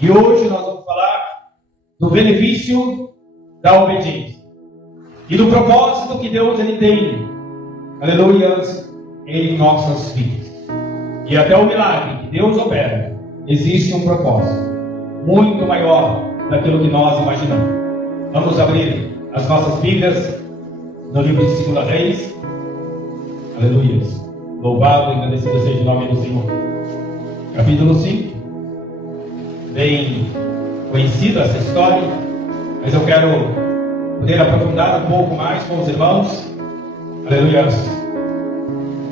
E hoje nós vamos falar do benefício da obediência e do propósito que Deus ele tem, aleluias, em nossas vidas. E até o milagre que Deus opera, existe um propósito muito maior daquilo que nós imaginamos. Vamos abrir as nossas Bíblias no livro de 2 Reis. Aleluias. Louvado e agradecido seja o nome do Senhor. Capítulo 5. Bem conhecida essa história, mas eu quero poder aprofundar um pouco mais com os irmãos. Aleluias.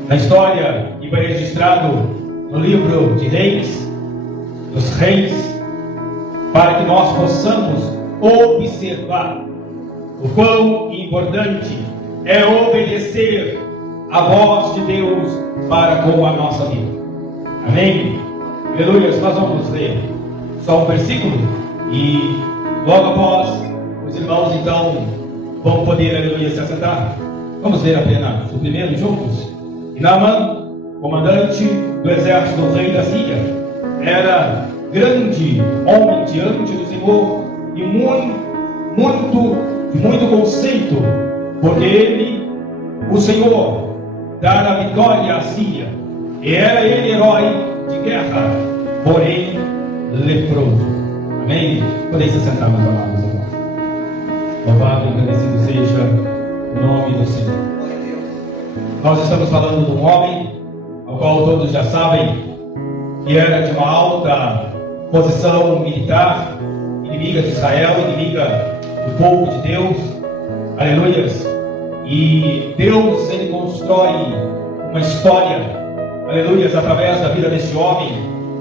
Na história que foi registrado no livro de Reis, dos Reis, para que nós possamos observar o quão importante é obedecer a voz de Deus para com a nossa vida. Amém? Aleluia. Nós vamos ler só um versículo e logo após os irmãos então vão poder, aleluia, se assentar. Vamos ler apenas o primeiro juntos. E Naamã, comandante do exército do rei da Síria, era grande homem diante do Senhor e muito conceito, porque ele, o Senhor, dara a vitória à Síria, e era ele herói de guerra, porém leproso. Amém? Podem se sentar, meus amados irmãos. Louvado e agradecido seja o nome do Senhor. Nós estamos falando de um homem, ao qual todos já sabem, que era de uma alta posição militar, inimiga de Israel, inimiga do povo de Deus. Aleluias. E Deus, ele constrói uma história, aleluias, através da vida deste homem.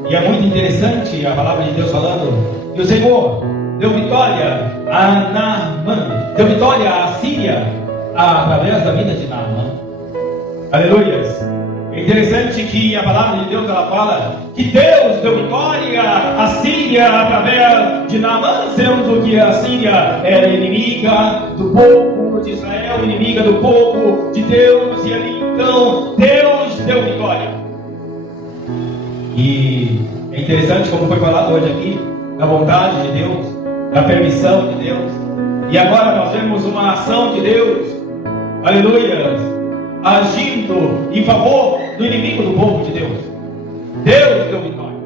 E é muito interessante a palavra de Deus falando que o Senhor deu vitória a Naamã, deu vitória à Síria através da vida de Naamã. Aleluias. É interessante que a palavra de Deus ela fala que Deus deu vitória à Síria através de Naamã, sendo que a Síria era inimiga do povo de Israel, inimiga do povo de Deus, e ali então Deus deu vitória. E é interessante como foi falado hoje aqui, da vontade de Deus, da permissão de Deus, e agora nós vemos uma ação de Deus, aleluia, agindo em favor do inimigo do povo de Deus. Deus deu vitória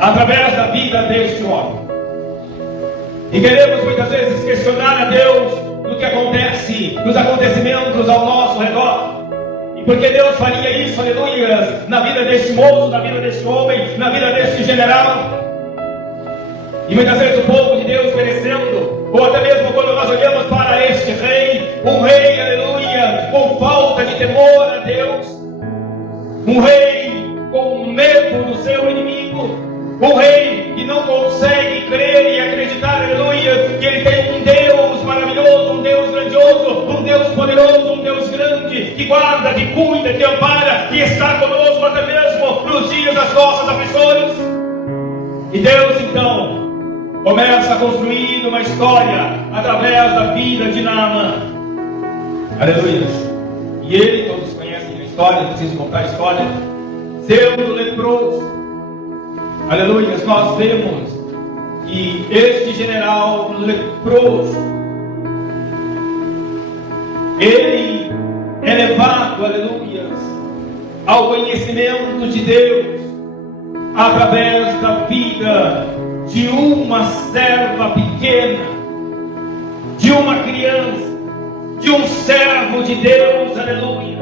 através da vida deste homem. E queremos muitas vezes questionar a Deus no que acontece, nos acontecimentos ao nosso redor. E porque Deus faria isso, aleluia, na vida deste moço, na vida deste homem, na vida deste general. E muitas vezes o povo de Deus perecendo, ou até mesmo quando nós olhamos para este rei, um rei, aleluia, com falta de temor a Deus, um rei com medo do seu inimigo, um rei que não consegue crer e acreditar, aleluia, que ele tem um Deus maravilhoso, um Deus grandioso, um Deus poderoso, um Deus grande, que guarda, que cuida, que ampara, que está conosco até mesmo nos dias das nossas aflições. E Deus então começa a construir uma história através da vida de Naamã. Aleluia. E ele, todos conhecem a história, não preciso contar a história, sendo leproso. Aleluia. Nós vemos que este general leproso, ele é levado, aleluia, ao conhecimento de Deus através da vida de uma serva pequena, de uma criança, de um servo de Deus, aleluia,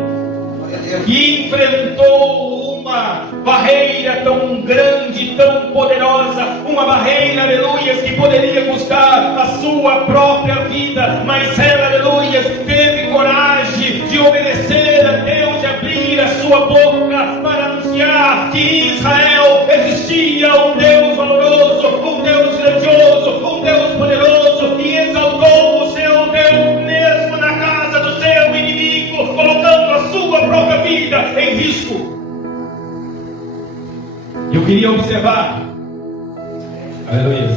que enfrentou uma barreira tão grande, tão poderosa, uma barreira, aleluia, que poderia custar a sua própria vida, mas ela, aleluia, teve coragem de obedecer a Deus e abrir a sua boca para anunciar que em Israel existia um Deus valoroso, um Deus grandioso, um Deus poderoso, e exaltou o seu Deus mesmo na casa do seu inimigo, colocando a sua própria vida em risco. Eu queria observar, aleluia,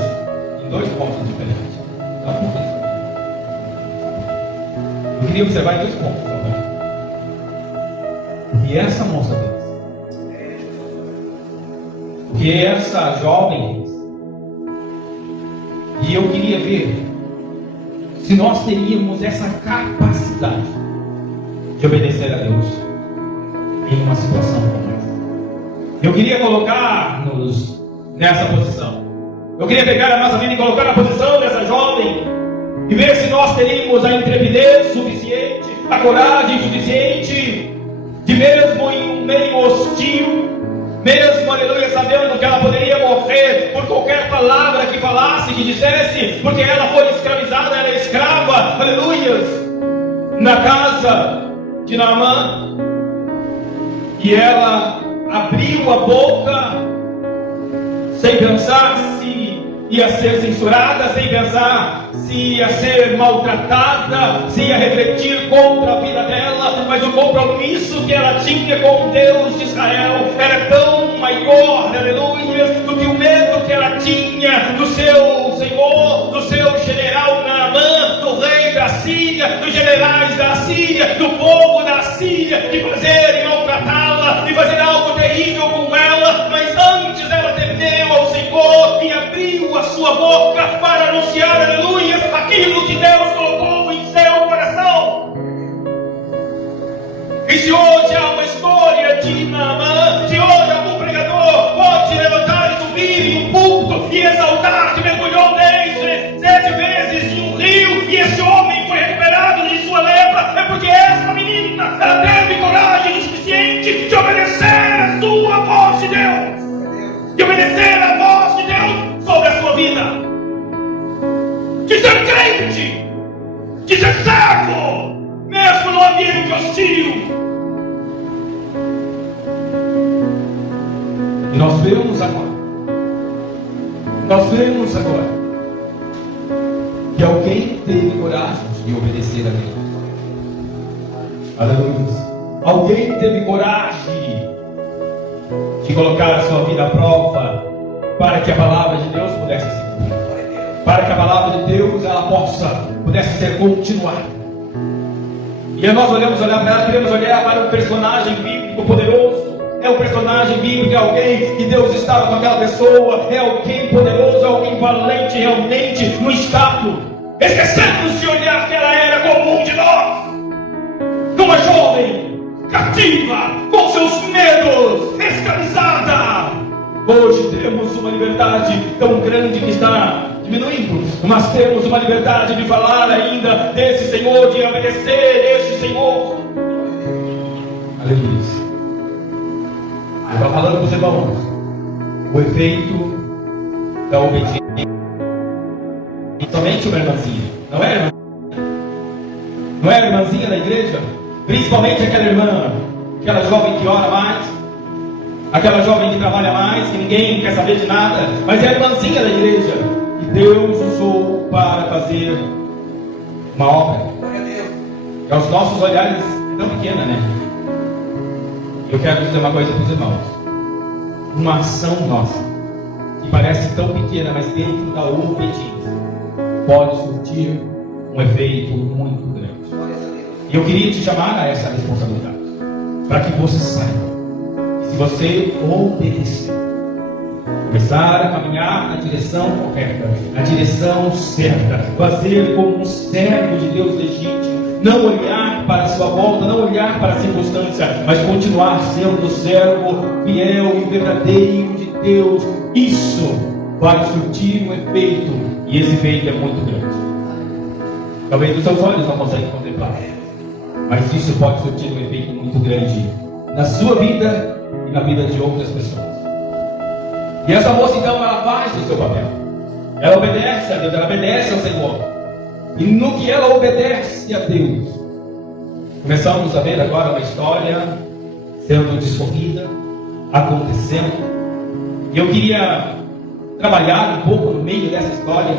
em dois pontos diferentes. Eu queria observar em dois pontos também. O que essa moça fez, o que essa jovem fez, E eu queria ver se nós teríamos essa capacidade de obedecer a Deus em uma situação como essa. Eu queria colocar-nos nessa posição. Eu queria pegar a nossa vida e colocar na posição dessa jovem e ver se nós teríamos a intrepidez suficiente, a coragem suficiente, de mesmo em um meio hostil, mesmo, aleluia, sabendo que ela poderia morrer por qualquer palavra que falasse, que dissesse, porque ela foi escravizada, ela é escrava, aleluia, na casa de Naamã, e ela abriu a boca sem pensar se ia ser censurada, sem pensar se ia ser maltratada, se ia refletir contra a vida dela, mas o compromisso que ela tinha com Deus de Israel era tão maior, aleluia, do que o medo que ela tinha do seu Senhor, do seu general Naamã, do rei da Síria, dos generais da Síria, do povo da Síria, de fazerem maltratá-la, de fazer algo terrível com ela, mas antes ela temeu ao Senhor e abriu a sua boca para anunciar, aleluia, aquilo que Deus colocou em seu coração. E se hoje há uma história de Naamã, se hoje algum pregador pode se levantar e subir em um púlpito e exaltar que mergulhou 7 vezes em um rio e esse homem foi recuperado de sua lepra, é porque essa menina, ela teve coragem suficiente de obedecer a sua voz de Deus, de obedecer a voz de Deus sobre a sua vida, de ser crente, de ser servo, mesmo no ambiente hostil. E nós vemos agora que alguém teve coragem de obedecer a Deus. Aleluia. Alguém teve coragem de colocar a sua vida à prova para que a palavra de Deus pudesse se cumprir, para que a palavra de Deus pudesse ser continuada. E nós podemos olhar para ela, podemos olhar para um personagem bíblico poderoso. É um personagem bíblico, é alguém que Deus estava com aquela pessoa, é alguém poderoso, é alguém valente realmente no estado, esquecendo de olhar que ela era como um de nós, uma jovem cativa, com seus medos, escravizada. Hoje temos uma liberdade tão grande que está diminuindo, mas temos uma liberdade de falar ainda desse Senhor, de obedecer este Senhor. Aleluia. Eu estava falando com os irmãos o efeito da obediência. Somente uma irmãzinha, não é irmã? Não é a irmãzinha da igreja? Principalmente aquela irmã, aquela jovem que ora mais, aquela jovem que trabalha mais, que ninguém quer saber de nada, mas é a irmãzinha da igreja que Deus usou para fazer uma obra. É os nossos olhares tão pequena, né? Eu quero dizer uma coisa para os irmãos. Uma ação nossa, que parece tão pequena, mas dentro da obediência, pode surtir um efeito muito grande. E eu queria te chamar a essa responsabilidade, para que você saiba, se você obedecer, começar a caminhar na direção correta, na direção certa, fazer como um servo de Deus legítimo, não olhar para a sua volta, não olhar para a circunstância, mas continuar sendo servo fiel e verdadeiro de Deus. Isso vai surtir um efeito, e esse efeito é muito grande. Talvez os seus olhos não conseguem contemplar, mas isso pode surtir um efeito muito grande na sua vida e na vida de outras pessoas. E essa moça então, ela faz o seu papel, ela obedece a Deus, ela obedece ao Senhor. E no que ela obedece a Deus, começamos a ver agora uma história sendo discorrida, acontecendo. E eu queria trabalhar um pouco no meio dessa história,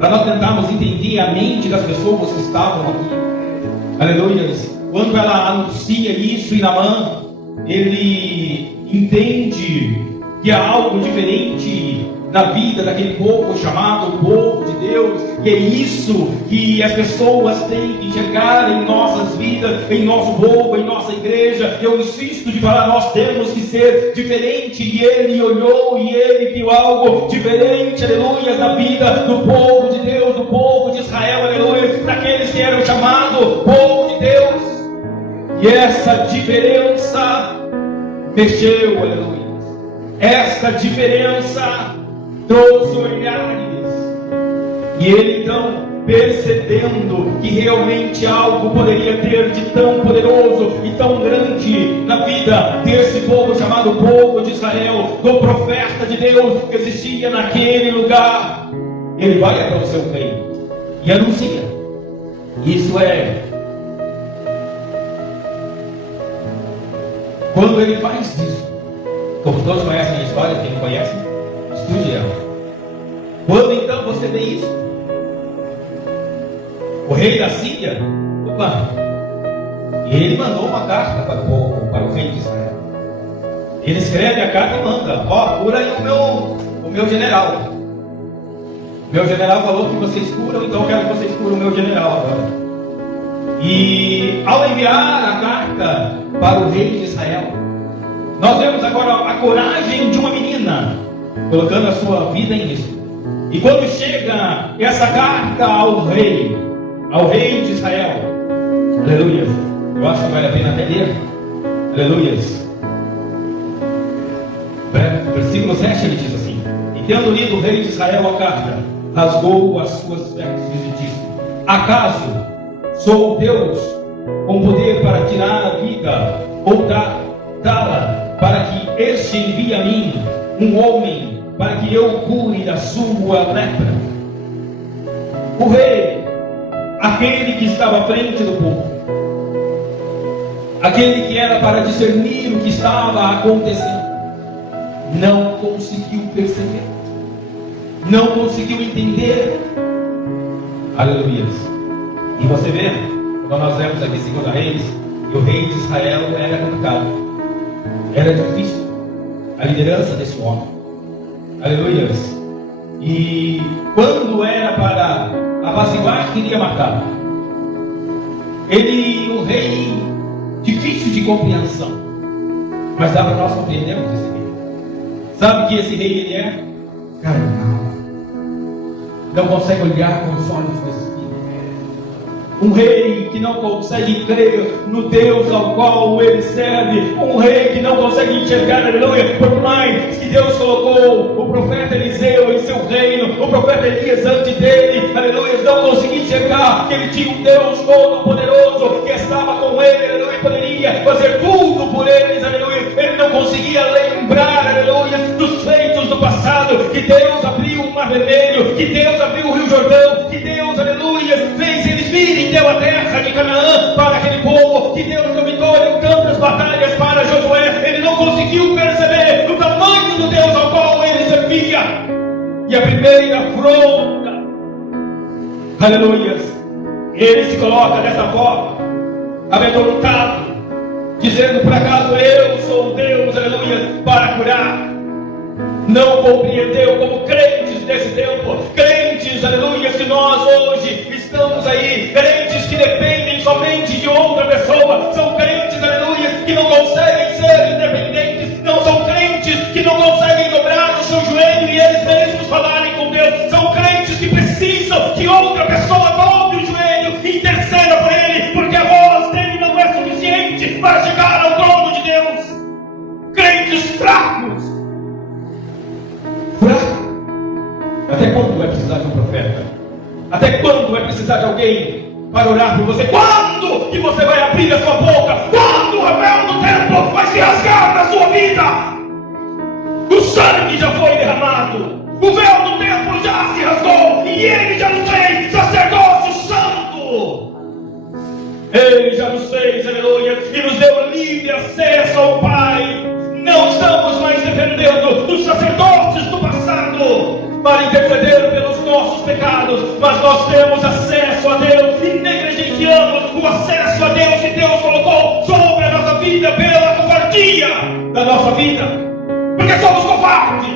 para nós tentarmos entender a mente das pessoas que estavam aqui. Aleluia. Quando ela anuncia isso em Naamã, ele entende que há algo diferente na vida daquele povo chamado povo de Deus, e é isso que as pessoas têm que enxergar em nossas vidas, em nosso povo, em nossa igreja. Eu insisto de falar, nós temos que ser diferente, e ele olhou e ele viu algo diferente, aleluia, aleluia, na vida do povo de Deus, do povo de Israel, aleluia, daqueles que eram chamados povo de Deus. E essa diferença mexeu, aleluia. Essa diferença trouxe olhares. E ele então, percebendo que realmente algo poderia ter de tão poderoso e tão grande na vida desse povo chamado povo de Israel, do profeta de Deus que existia naquele lugar, ele vai até o seu rei e anuncia. Isso é, quando ele faz isso, como todos conhecem a história, quem não conhece, estude ela. Quando então você vê isso, o rei da Síria, ele mandou uma carta para o rei de Israel. Ele escreve a carta e manda: cura aí o meu general. Meu general falou que vocês curam, então eu quero que vocês curam o meu general agora. E ao enviar a carta para o rei de Israel, nós vemos agora a coragem de uma menina colocando a sua vida em risco. E quando chega essa carta ao rei de Israel, aleluia, eu acho que vale a pena até ler, aleluia. Versículo 7 ele diz assim: e tendo lido o rei de Israel a carta, rasgou as suas vestes e disse: acaso sou Deus com poder para tirar a vida ou dá-la, para que este envie a mim um homem para que eu cure da sua lepra? O rei, aquele que estava à frente do povo, aquele que era para discernir o que estava acontecendo, não conseguiu perceber, não conseguiu entender. Aleluia. E você vê, quando nós lemos aqui 2 Reis, que o rei de Israel era complicado, era difícil a liderança desse homem. Aleluia. E quando era para apaciguar, queria matar. O rei, difícil de compreensão, mas dá para nós compreendermos esse rei. Sabe que esse rei ele é carnal, não consegue olhar com os olhos do Espírito. Um rei que não consegue crer no Deus ao qual ele serve. Um rei que não consegue enxergar, aleluia, por mais que Deus colocou o profeta Eliseu em seu reino, o profeta Elias antes dele, aleluia, não conseguia enxergar que ele tinha um Deus todo-poderoso que estava com ele, aleluia, poderia fazer tudo por eles, aleluia. Ele não conseguia lembrar, aleluia, dos feitos do passado, que Deus abriu o mar vermelho, que Deus abriu o rio Jordão, que Deus, aleluia, fez eles virem, deu a terra de Canaã para aquele povo, que Deus deu vitória em tantas batalhas para Josué. Ele não conseguiu perceber o tamanho do Deus ao qual ele servia. E a primeira afronta, aleluia, ele se coloca dessa forma, amedrontado, dizendo: por acaso eu sou Deus, aleluia, para curar? Não compreendeu como crentes desse tempo, crentes, aleluia, que nós hoje estamos aí, crentes que dependem somente de outra pessoa, são crentes, aleluia, que não conseguem ser independentes, não são crentes que não conseguem dobrar o seu joelho e eles mesmos falarem com Deus, são crentes que precisam que outra pessoa dobre o joelho e interceda por ele, porque a voz dele não é suficiente para chegar ao trono de Deus. Crentes fracos. Até quando vai precisar de um profeta? Até quando vai precisar de alguém para orar por você? Quando que você vai abrir a sua boca? Quando o véu do templo vai se rasgar na sua vida? O sangue já foi derramado, o véu do templo já se rasgou e ele já nos fez sacerdócio santo. Ele já nos fez, aleluia, e nos deu livre acesso ao Pai. Não estamos mais dependendo dos sacerdotes do passado para interceder pelos nossos pecados, mas nós temos acesso a Deus e negligenciamos o acesso a Deus que Deus colocou sobre a nossa vida pela covardia da nossa vida, porque somos covardes.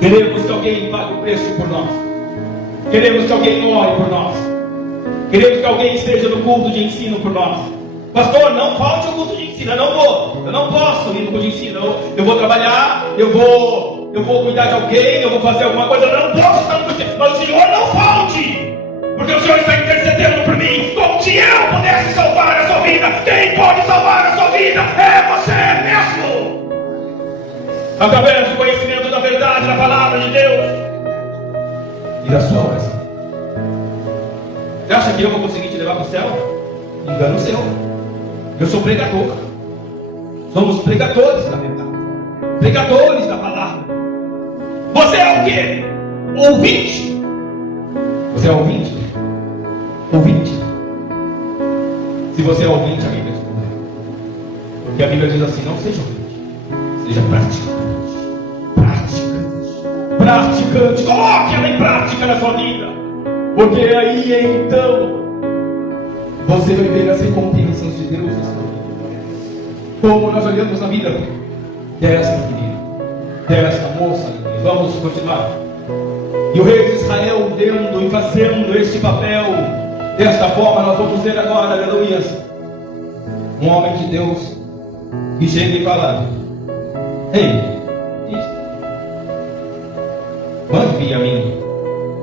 Queremos que alguém pague o preço por nós, queremos que alguém ore por nós, queremos que alguém esteja no culto de ensino por nós. Pastor, não falte o culto de ensino. Eu não posso ir no culto de ensino. Eu vou trabalhar, eu vou eu vou cuidar de alguém, eu vou fazer alguma coisa, eu não posso estar no tempo, mas o Senhor não falte, porque o Senhor está intercedendo por mim, como se eu pudesse salvar a sua vida. Quem pode salvar a sua vida é você mesmo, através do conhecimento da verdade, da palavra de Deus e da sua oração. Você acha que eu vou conseguir te levar para o céu? Engano seu. Eu sou pregador. Somos pregadores da verdade, pregadores da palavra. Você é o quê? Ouvinte. Você é ouvinte? Ouvinte. Se você é ouvinte, a Bíblia diz, porque a Bíblia diz assim: não seja ouvinte, seja praticante. Praticante. Coloque ela em prática na sua vida, porque aí então você vai ver as recompensas de Deus na sua vida. Como nós olhamos na vida dessa menina, dessa moça. Vamos continuar. E o rei de Israel dando e fazendo este papel desta forma. Nós vamos ver agora, aleluia, um homem de Deus que chega e fala: ei, mande vir a mim.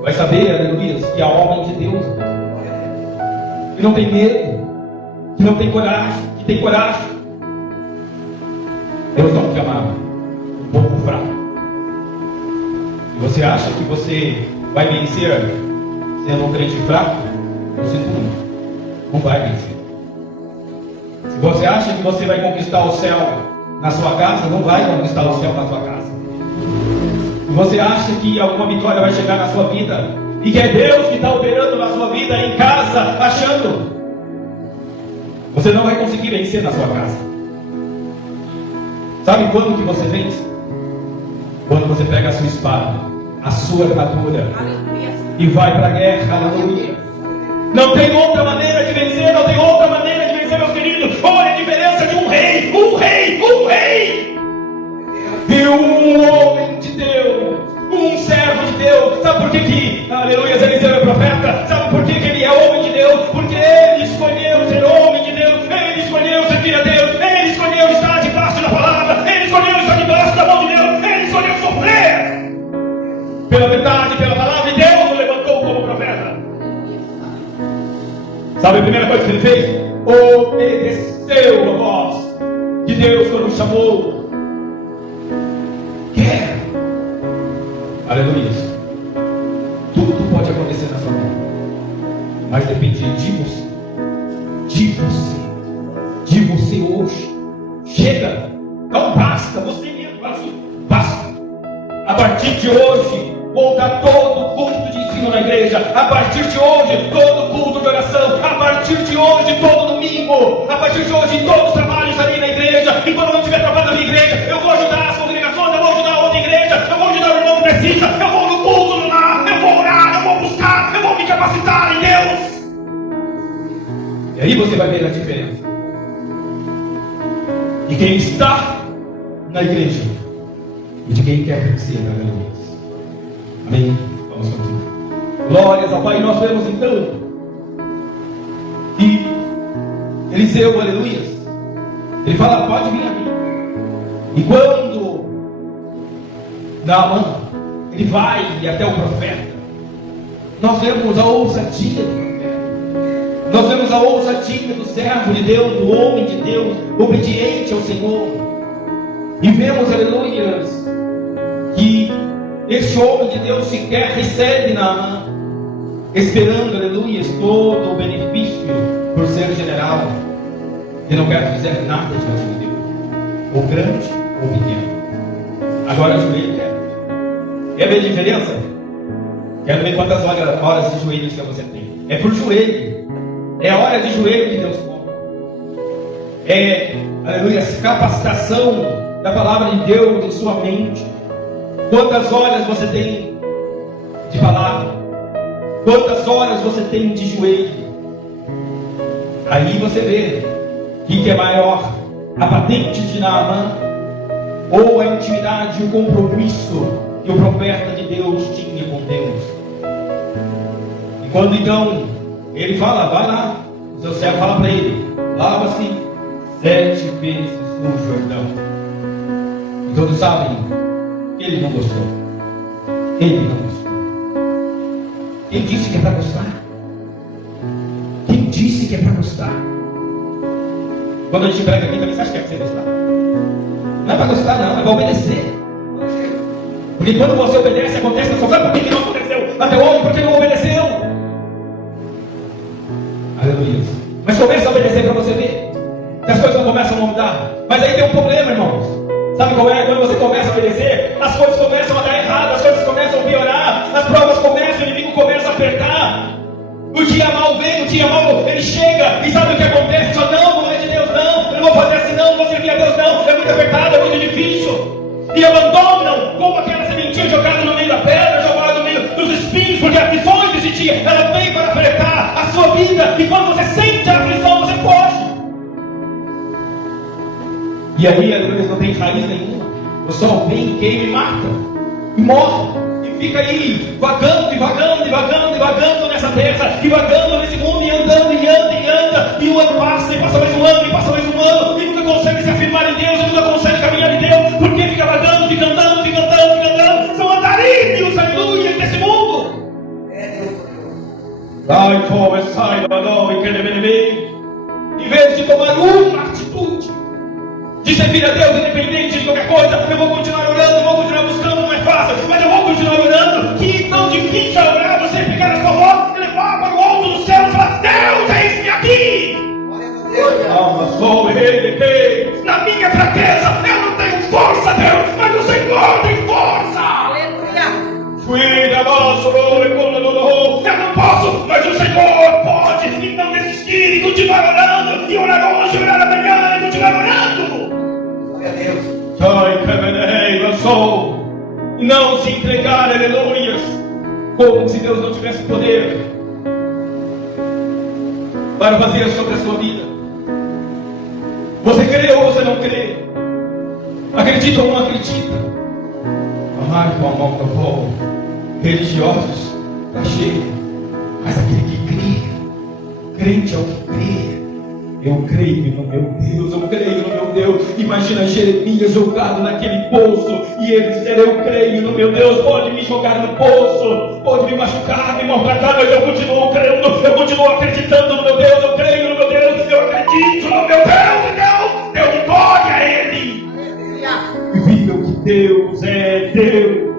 Vai saber, aleluia, que há homem de Deus que não tem medo, que não tem coragem, que tem coragem. Deus não te amava um pouco fraco. Se você acha que você vai vencer sendo um crente fraco, eu sinto muito, não vai vencer. Se você acha que você vai conquistar o céu na sua casa, não vai conquistar o céu na sua casa. Se você acha que alguma vitória vai chegar na sua vida, e que é Deus que está operando na sua vida em casa, achando, você não vai conseguir vencer na sua casa. Sabe quando que você vence? Quando você pega a sua espada, a sua armadura, e vai para a guerra, aleluia. Não tem outra maneira de vencer, não tem outra maneira de vencer, meus queridos. Olha a diferença de um rei e um homem de Deus, um servo de Deus. Sabe por que aleluia, Eliseu é profeta? Sabe por que ele é homem de Deus? Porque ele escolheu ser homem de Deus, ele escolheu servir a Deus, ele escolheu estar debaixo da palavra, ele escolheu estar debaixo da mão de Deus, ele escolheu sofrer pela verdade, pela palavra, e Deus o levantou como profeta. Sabe a primeira coisa que ele fez? Obedeceu a voz de Deus quando chamou. Quer. Aleluia. Tudo pode acontecer na sua vida, mas depende de você. De você hoje. Chega. Não basta. Você mesmo assim. Basta. A partir de hoje, volta todo culto de ensino na igreja. A partir de hoje, todo culto de oração. A partir de hoje, todo domingo. A partir de hoje, todos os trabalhos ali na igreja. E quando não tiver trabalho na minha igreja, eu vou ajudar as congregações, eu vou ajudar a outra igreja, eu vou ajudar o irmão que precisa, eu vou no culto lá, eu vou orar, eu vou buscar, eu vou me capacitar em Deus. E aí você vai ver a diferença de quem está na igreja e de quem quer crescer na igreja. Amém? Vamos continuar. Glórias ao Pai. Nós vemos então que Eliseu, aleluia, ele fala: pode vir a mim. E quando Naamã, ele vai até o profeta, nós vemos a ousadia do profeta, nós vemos a ousadia do servo de Deus, do homem de Deus, obediente ao Senhor. E vemos, aleluia, que este homem de Deus sequer recebe Naamã, esperando, aleluia, todo o benefício por ser general. Ele não quer dizer nada diante de Deus, ou grande ou pequeno. Agora joelho quer. Quer ver a diferença? Quero ver quantas horas de joelhos que você tem. É por joelho. É a hora de joelho que Deus compra. É, aleluia, capacitação da palavra de Deus em sua mente. Quantas horas você tem de palavra? Quantas horas você tem de joelho? Aí você vê que é maior, a patente de Naamã, ou a intimidade e o compromisso que o profeta de Deus tinha com Deus. E quando então ele fala: vai lá, o seu servo fala para ele: lava-se 7 vezes no Jordão. E todos sabem que Ele não gostou. Ele não gostou. Quem disse que é para gostar? Quem disse que é para gostar? Quando a gente prega aqui, também você acha que é para você gostar? Não é para gostar, não, é para obedecer. Porque quando você obedece, acontece na sua vida. Por que não aconteceu até hoje? Porque não obedeceu. Aleluia. Mas começa a obedecer para você ver que as coisas não começam a mudar. Mas aí tem um problema, irmãos. Sabe qual é? Quando você começa a obedecer, as coisas começam a dar errado, as coisas começam a piorar, as provas começam, o inimigo começa a apertar. O dia mal vem, o dia mal ele chega, e sabe o que acontece? Só não é de Deus, não, eu não vou fazer assim, não vou servir a Deus, não, é muito apertado, é muito difícil. E abandonam como aquela sementinha jogada no meio da pedra, jogada no meio dos espinhos, porque a aflição existia, ela vem para afetar a sua vida, e quando você sente a aflição, você foge. E aí, eles não tem raiz nenhuma. O sol vem, queima e mata. E morre. E fica aí, vagando nessa terra. E vagando nesse mundo, e andando, e anda. E o ano passa, e passa mais um ano, e passa mais um ano. E nunca consegue se afirmar em Deus, e nunca consegue caminhar em Deus. Porque fica vagando, fica andando. São andarilhos, aleluia, desse mundo. Ai, como sai da nova e quer ver. Em vez de tomar uma atitude de servir a Deus independente de qualquer coisa, eu vou continuar orando, eu vou continuar buscando, não é fácil, mas eu vou continuar orando. Que tão difícil é orar, você pegar na sua voz e levar para o alto do céu e falar: Deus, eis-me aqui. Alma, sou ele, na minha fraqueza eu não tenho força, Deus, mas o Senhor tem força. Aleluia. Eu não posso, mas o Senhor pode. Então desistir e continuar orando, e orar hoje, orar amanhã, e continuar orando. Não se entregar, aleluias, como se Deus não tivesse poder para fazer sobre a sua vida. Você crê ou você não crê? Acredita ou não acredita? Amar com a mão do povo, religiosos, está cheio, mas aquele que crê, crente é o que crê. Eu creio no meu Deus, eu creio no meu Deus. Imagina Jeremias jogado naquele poço, e ele dizer: eu creio no meu Deus. Pode me jogar no poço, pode me machucar, me maltratar, mas eu continuo crendo, eu continuo acreditando no meu Deus. Eu creio no meu Deus, eu acredito no meu Deus. Deus de glória a Ele. E viram que Deus é Deus.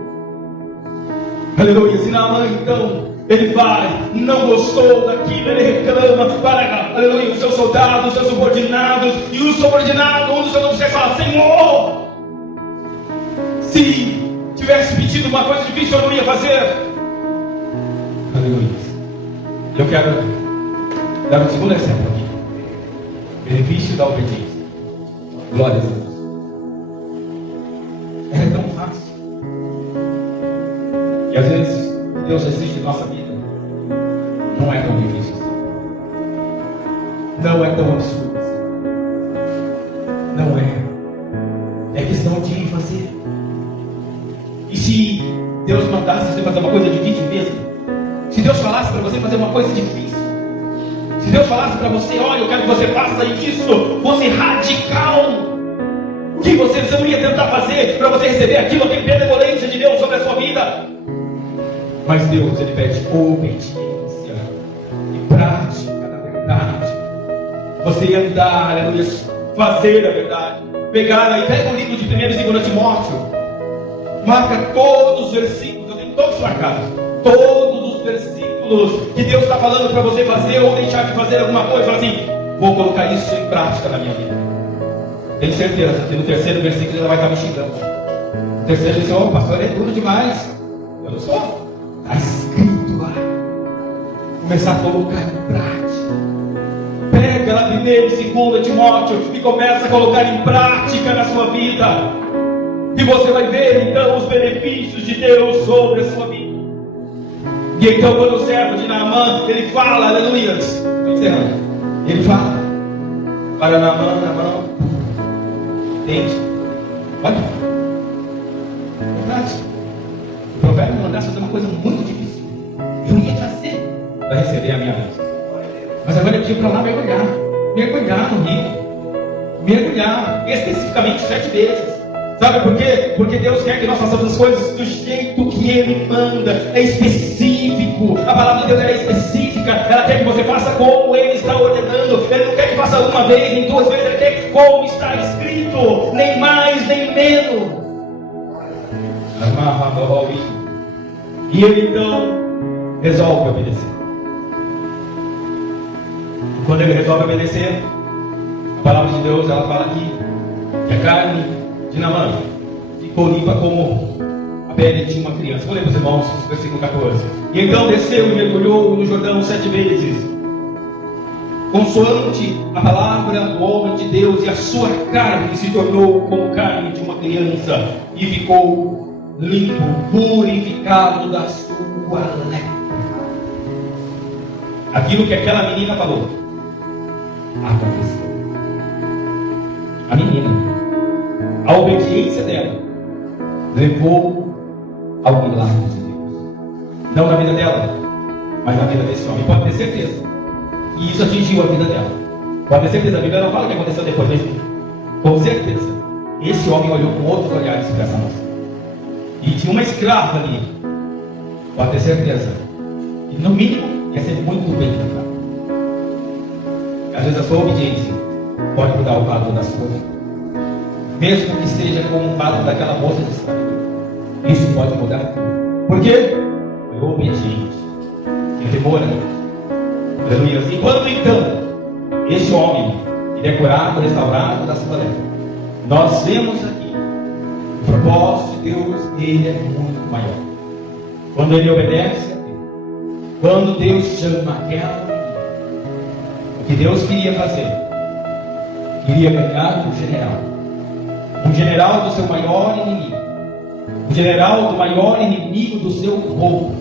Aleluia. Se Naamã então ele vai, não gostou daquilo, ele reclama para, aleluia, os seus soldados, os seus subordinados, e o subordinado, um dos seus oficiais fala: Senhor, se tivesse pedido uma coisa difícil, eu não ia fazer. Aleluia. Eu quero dar um segundo exemplo aqui. Benefício da obediência. Glória a Deus. Ela é tão fácil. E às vezes Deus exige de nossa vida. Não é tão difícil assim. Não é tão absurdo assim. Não é. É questão de fazer. E se Deus mandasse você fazer uma coisa difícil mesmo, se Deus falasse para você fazer uma coisa difícil, se Deus falasse para você: olha, eu quero que você faça isso, você radical, o que você não ia tentar fazer para você receber aquilo? Tem benevolência de Deus sobre a sua vida. Mas Deus, Ele pede obediência e prática da verdade. Você andar, aleluia, fazer a verdade. Pegar aí, pega o livro de 1 e 2 Timóteo, marca todos os versículos, eu tenho todos marcados, todos os versículos que Deus está falando para você fazer ou deixar de fazer alguma coisa. Fala assim: vou colocar isso em prática na minha vida. Tenho certeza que no terceiro versículo ela vai estar me xingando. O terceiro diz: ô pastor, é duro demais. Eu não sou. Está escrito lá. Começar a colocar em prática. Pega lá 1 e 2 Timóteo e começa a colocar em prática na sua vida. E você vai ver então os benefícios de Deus sobre a sua vida. E então quando o servo de Naamã, ele fala, aleluia, estou encerrando, ele fala para Naamã, entende? Olha, verdade. O profeta me mandasse fazer uma coisa muito difícil, eu ia fazer para receber a minha bênção. Mas agora ele pediu para lá mergulhar no rio, mergulhar especificamente 7 vezes. Sabe por quê? Porque Deus quer que nós façamos as coisas do jeito que Ele manda. É específico. A palavra de Deus é específica. Ela quer que você faça como Ele está ordenando. Ele não quer que faça uma vez, nem duas vezes. Ele quer que como está escrito. Nem mais, nem menos. E Ele então resolve obedecer. Quando Ele resolve obedecer, a palavra de Deus, ela fala aqui que a carne de Naamã ficou limpa como a pele de uma criança. Vou ler para os irmãos, versículo 14. E então desceu e mergulhou no Jordão 7 vezes, consoante a palavra do homem de Deus, e a sua carne se tornou como carne de uma criança, e ficou limpo, purificado da sua lepra. Aquilo que aquela menina falou aconteceu. A menina, a obediência dela levou ao milagre de Deus. Não na vida dela, mas na vida desse homem. Pode ter certeza. E isso atingiu a vida dela. Pode ter certeza. A Bíblia não fala o que aconteceu depois, mas com certeza esse homem olhou com outros olhares para essa moça. E tinha uma escrava ali. Pode ter certeza. E no mínimo ia ser muito bem tratada. Às vezes a sua obediência pode mudar o quadro da sua vida. Mesmo que seja como o quadro daquela moça de escravidão. Isso pode mudar tudo. Por quê? Foi obediente. Ele demora. Aleluia. E quando então esse homem ele é curado, restaurado da sua lepra, nós vemos aqui o propósito de Deus, ele é muito maior. Quando ele obedece a Deus, quando Deus chama aquela menina, o que Deus queria fazer? Queria pegar um general do seu maior inimigo, um general do maior inimigo do seu povo,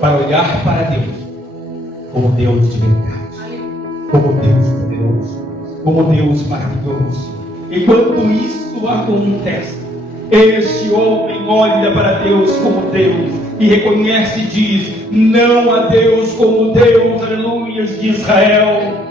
para olhar para Deus como Deus de verdade, como Deus poderoso, como Deus maravilhoso. Enquanto isso acontece, este homem olha para Deus como Deus e reconhece e diz: não há Deus como Deus, aleluia, de Israel.